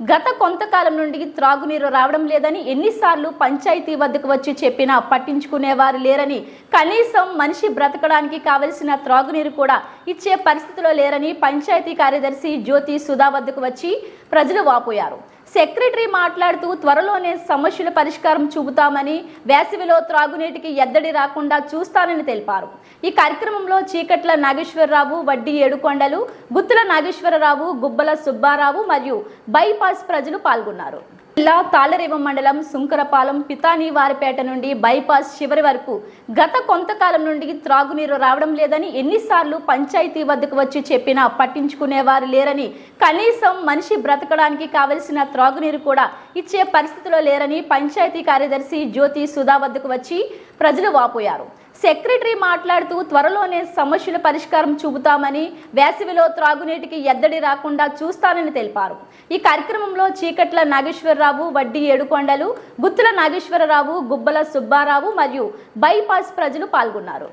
గత కొంతకాలం నుండి త్రాగునీరు రావడం లేదని ఎన్నిసార్లు పంచాయతీ వద్దకు వచ్చి చెప్పినా పట్టించుకునేవారు లేరని, కనీసం మనిషి బ్రతకడానికి కావలసిన త్రాగునీరు కూడా ఇచ్చే పరిస్థితిలో లేరని పంచాయతీ కార్యదర్శి జ్యోతి సుధా వద్దకు వచ్చి ప్రజలు వాపోయారు. సెక్రటరీ మాట్లాడుతూ త్వరలోనే సమస్యల పరిష్కారం చూపుతామని, వేసవిలో త్రాగునీటికి ఎద్దడి రాకుండా చూస్తానని తెలిపారు. ఈ కార్యక్రమంలో చీకట్ల నాగేశ్వరరావు, వడ్డీ ఏడుకొండలు, గుత్తుల నాగేశ్వరరావు, గుబ్బల సుబ్బారావు మరియు బైపాస్ ప్రజలు పాల్గొన్నారు. జిల్లా తాళరేవు మండలం సుంకరపాలెం పితానీవారిపేట నుండి బైపాస్ చివరి వరకు గత కొంతకాలం నుండి త్రాగునీరు రావడం లేదని ఎన్నిసార్లు పంచాయతీ వద్దకు వచ్చి చెప్పినా పట్టించుకునేవారు లేరని, కనీసం మనిషి బ్రతకడానికి కావలసిన త్రాగునీరు కూడా ఇచ్చే పరిస్థితిలో లేరని పంచాయతీ కార్యదర్శి జ్యోతి సుధా వద్దకు వచ్చి ప్రజలు వాపోయారు. సెక్రటరీ మాట్లాడుతూ త్వరలోనే సమస్యల పరిష్కారం చూపుతామని, వేసవిలో త్రాగునీటికి ఎద్దడి రాకుండా చూస్తానని తెలిపారు. ఈ కార్యక్రమంలో చీకట్ల నాగేశ్వరరావు, వడ్డీ ఏడుకొండలు, గుత్తుల నాగేశ్వరరావు, గుబ్బల సుబ్బారావు మరియు బైపాస్ ప్రజలు పాల్గొన్నారు.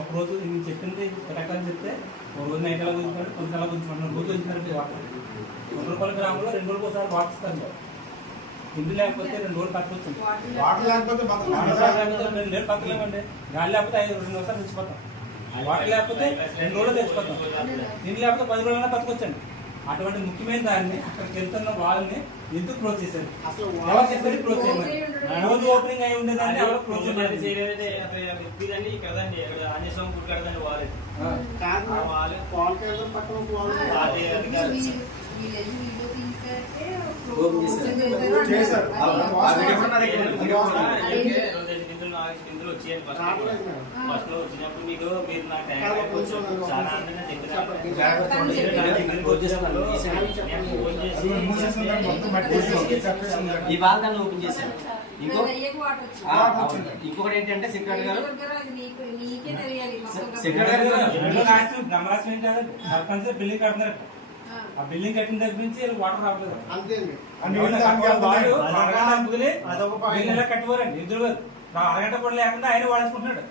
ఒక రోజు నేను చెప్పింది రకాలు చెప్తే ఒక రోజు నైట్ ఎలా కూర్చున్నాడు, కొంచెం ఎలా కూర్చున్నాడు, రోజు వచ్చినారంటే వాటర్ 2 రూపాయల గ్రామంలో 2 రోజులకు ఒకసారి వాటర్ ఇస్తారు. ఇంటి లేకపోతే 2 రోజులు పట్టుకొచ్చింది. వాటర్ లేకపోతే 2 రోజులు పక్కలేమండి. గాలి లేకపోతే 2 నిమిషాలు తెచ్చిపోతాం. వాటర్ లేకపోతే 2 రోజులు తెచ్చిపోతాం. ఇంటి లేకపోతే 10 రోజులైనా పట్టుకొచ్చండి. అటువంటి ముఖ్యమైన దాన్ని అక్కడికి వెళ్తున్న వాళ్ళని ఎందుకు క్లోజ్ చేశారు? ఎవరు చేశారు క్లోజ్ చేయమని? రోజు ఓపెనింగ్ అయి ఉండేదాన్ని ఎవరు క్లోజ్ చేయలేదండి. వచ్చినప్పుడు మీకు మీరు ఇవాళ దాన్ని ఓపెన్ చేశాను. ఇంకొకటి ఏంటంటే సెక్రటరీ గారు బిల్డింగ్ కడుతున్నారు. ఆ బిల్డింగ్ కట్టిన దగ్గర నుంచి వాటర్ రావట్లేదు. కట్టిపోరండి ఇద్దరు అరగంట కూడా లేకుండా ఆయన వాడేసుకుంటున్నాడు.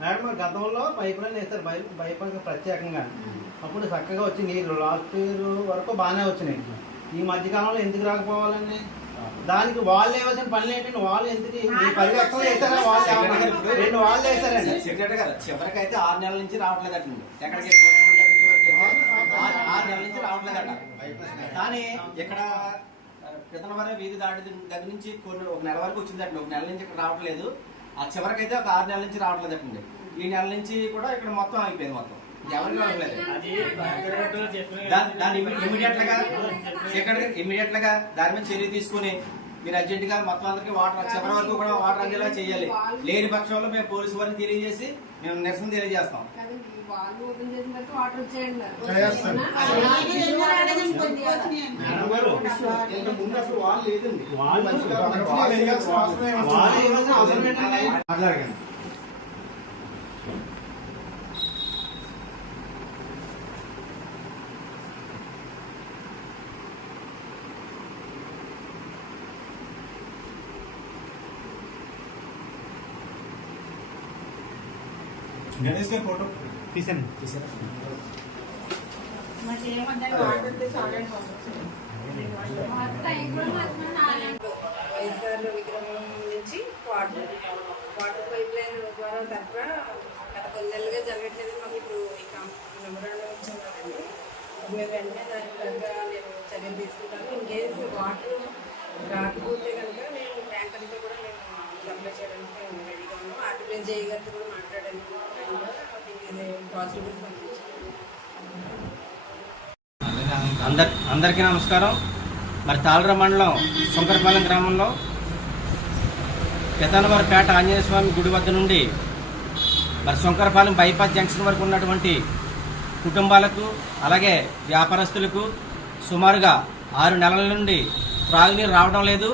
మేడం గతంలో పైప్ లైన్ వేస్తారు, పైప్ ప్రత్యేకంగా. అప్పుడు చక్కగా వచ్చి నీరు లాస్ట్ ఇయర్ వరకు బాగానే వచ్చినాయి. ఈ మధ్యకాలంలో ఎందుకు రాకపోవాలండి? దానికి వాళ్ళు వేయాల్సిన పనులు ఏంటంటే వాళ్ళు ఎందుకు 10 లక్షలు వేస్తారా? వాళ్ళు 2 వాళ్ళు వేస్తారండి. సెక్రటరీ గారు చివరికైతే 6 నెలల నుంచి రావట్లేదట. ఎక్కడికి 6 నెలల నుంచి రావట్లేదట. కానీ ఇక్కడ పితనవరం వీధి దాటి దగ్గర నుంచి ఒక నెల వరకు వచ్చిందండి. ఒక నెల నుంచి ఇక్కడ రావట్లేదు. ఆ చివరికైతే ఒక 6 నెలల నుంచి రావట్లేదండి. ఈ నెల నుంచి కూడా ఇక్కడ మొత్తం అయిపోయింది. మొత్తం ఎవరికి రావట్లేదు. దాన్ని ఇమీడియట్ గా దాని మీద చర్య తీసుకుని మీరు అర్జెంట్ గా మొత్తం అందరికి వాటర్ చివరి వరకు కూడా వాటర్ అందేలా చేయాలి. లేని పక్షంలో మేము పోలీసు వారిని తెలియజేసి మేము నిరసన తెలియజేస్తాం. గణేష్ గారి ఫోటో తీసాను. వైఎస్ఆర్ విగ్రహం నుంచి వాటర్ పైప్ లైన్ ద్వారా సరఫరా గత కొన్ని నెలలుగా జరగట్లేదు. మాకు ఇప్పుడు ఇక మెమోరాండం ఇచ్చున్నారండి. మేము వెంటనే దాని దగ్గర నేను చర్యలు తీసుకుంటాను. ఇన్ కేసు వాటర్ రాకపోతే కనుక మేము ట్యాంకర్తో కూడా మేము సప్లై చేయడానికి రెడీగా ఉన్నాం. ఆర్టిఫిషియల్ జేఈ గారితో కూడా మాట్లాడాను. పాజిటివ్ అందరికీ నమస్కారం. మరి తాళరేవు మండలం సుంకరపాలెం గ్రామంలో పితానవారిపేట ఆంజనేయ స్వామి గుడి వద్ద నుండి మరి సుంకరపాలెం బైపాస్ జంక్షన్ వరకు ఉన్నటువంటి కుటుంబాలకు అలాగే వ్యాపారస్తులకు సుమారుగా 6 నెలల నుండి త్రాగునీరు రావడం లేదు.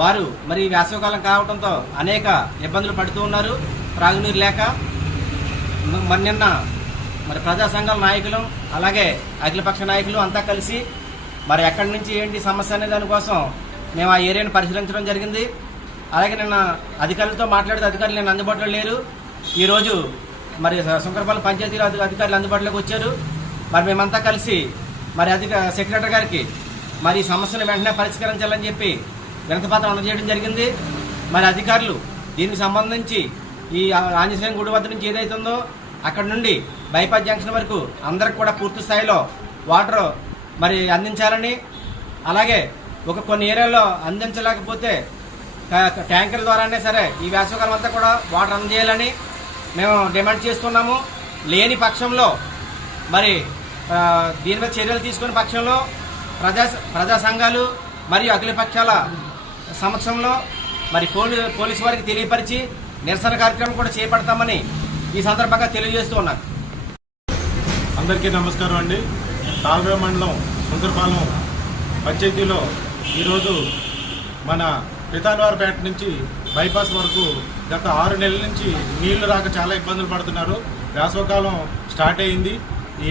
వారు మరి వేసవికాలం కావడంతో అనేక ఇబ్బందులు పడుతూ ఉన్నారు త్రాగునీరు లేక. మరి నిన్న మరి ప్రజా సంఘాల నాయకులు అలాగే అఖిలపక్ష నాయకులు అంతా కలిసి మరి ఎక్కడి నుంచి ఏంటి సమస్య అనే దానికోసం మేము ఆ ఏరియాను పరిశీలించడం జరిగింది. అలాగే నిన్న అధికారులతో మాట్లాడితే అధికారులు నేను అందుబాటులో లేరు. ఈరోజు మరి శంకరపాలెం పంచాయతీలో అధికారులు అందుబాటులోకి వచ్చారు. మరి మేమంతా కలిసి మరి సెక్రటరీ గారికి మరి ఈ సమస్యను వెంటనే పరిష్కరించాలని చెప్పి వినతిపత్రం అందజేయడం జరిగింది. మరి అధికారులు దీనికి సంబంధించి ఈ ఆంజనేయ గుడి వద్ద నుంచి ఏదైతే ఉందో అక్కడ నుండి బైపాస్ జంక్షన్ వరకు అందరికి కూడా పూర్తి స్థాయిలో వాటర్ మరి అందించాలని, అలాగే కొన్ని ఏరియాల్లో అందించలేకపోతే ట్యాంకర్ల ద్వారానే సరే ఈ వేసవికాలం అంతా కూడా వాటర్ అందజేయాలని మేము డిమాండ్ చేస్తున్నాము. లేని పక్షంలో మరి దీని మీద చర్యలు తీసుకునే పక్షంలో ప్రజా సంఘాలు మరియు అఖిల పక్షాల సమక్షంలో మరి పోలీసు వారికి తెలియపరిచి నిరసన కార్యక్రమం కూడా చేపడతామని ఈ సందర్భంగా తెలియజేస్తూ ఉన్నాను. అందరికీ నమస్కారం అండి. తాల్వే మండలం శంకరపాలెం పంచాయతీలో ఈరోజు మన పితానవారిపేట నుంచి బైపాస్ వరకు గత 6 నెలల నుంచి నీళ్లు రాక చాలా ఇబ్బందులు పడుతున్నారు. వేసవకాలం స్టార్ట్ అయ్యింది.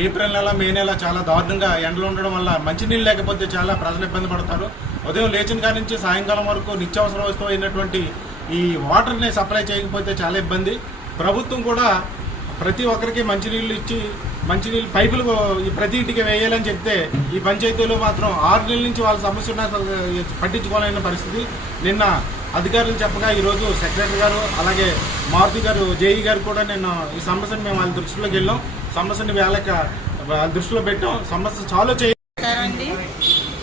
ఏప్రిల్ నెల, మే నెల చాలా దారుణంగా ఎండలు ఉండడం వల్ల మంచినీళ్ళు లేకపోతే చాలా ప్రజలు ఇబ్బంది పడతారు. ఉదయం లేచిన కాడి నుంచి సాయంకాలం వరకు నిత్యావసర వస్తువు అయినటువంటి ఈ వాటర్ని సప్లై చేయకపోతే చాలా ఇబ్బంది. ప్రభుత్వం కూడా ప్రతి ఒక్కరికి మంచినీళ్ళు ఇచ్చి మంచినీళ్ళు పైపులు ప్రతి ఇంటికి వేయాలని చెప్తే ఈ పంచాయతీలో మాత్రం 6 నెలల నుంచి వాళ్ళ సమస్య పట్టించుకోలేని పరిస్థితి. నిన్న అధికారులు చెప్పగా ఈరోజు సెక్రటరీ గారు అలాగే మారుతి గారు జేఈ గారు కూడా నిన్న ఈ సమస్యను మేము వాళ్ళ దృష్టిలోకి వెళ్ళాం. సమస్యని వేళక దృష్టిలో పెట్టాం. సమస్య చాలు చేయండి.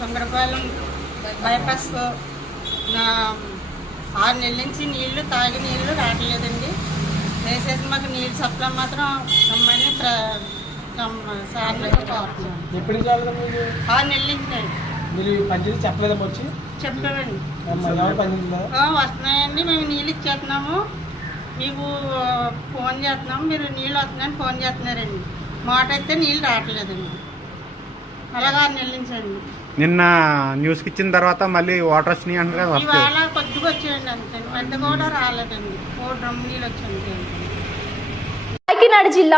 శంకరపాలెం బైపాస్ 6 నెలల నుంచి నీళ్లు తాగి నీళ్లు రావట్లేదండి. దయచేసి మాకు నీళ్ళు సప్లై మాత్రం రమ్మని సార్లకు కోరుతున్నాం. ఎప్పుడు చాలు మీరు 6 నెలల నుంచి మీరు పంచాయతీ చెప్పలేదా వచ్చి? చెప్పామండి. వస్తున్నాయండి, మేము నీళ్ళు ఇచ్చేస్తున్నాము, మీకు ఫోన్ చేస్తున్నాము, మీరు నీళ్ళు వస్తున్నాయని ఫోన్ చేస్తున్నారండి. మాట అయితే నీళ్ళు రావట్లేదండి. అలాగా 6 నెలల నుంచి అండి. నిన్న న్యూస్కి ఇచ్చిన తర్వాత మళ్ళీ వాటర్ వచ్చినాయి అంటారు. ఇవాళ కొద్దిగా వచ్చాయండి అంతే, పెద్ద కూడా రాలేదండి. 4 డ్రమ్ నీళ్ళు వచ్చాయి. కాకినాడ జిల్లా